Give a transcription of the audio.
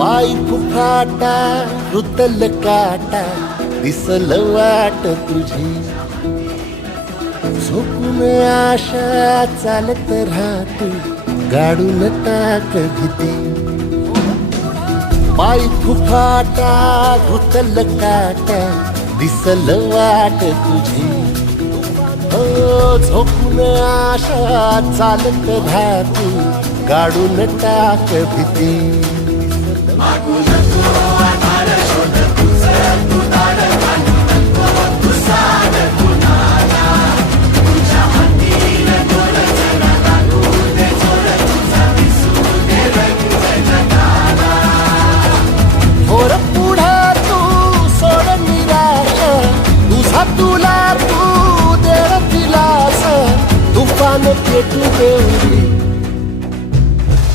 पाय फुफाटा रुतल काटा दिसल वाट तुझी झोपून आशा चालत राहते गाडून टाक भीती पाय फुफाटा रुतल काटा दिसल वाट तुझी झोपून आशा चालत राहते गाडून टाक भीती मागून तू आधार शोध तुझं तू दार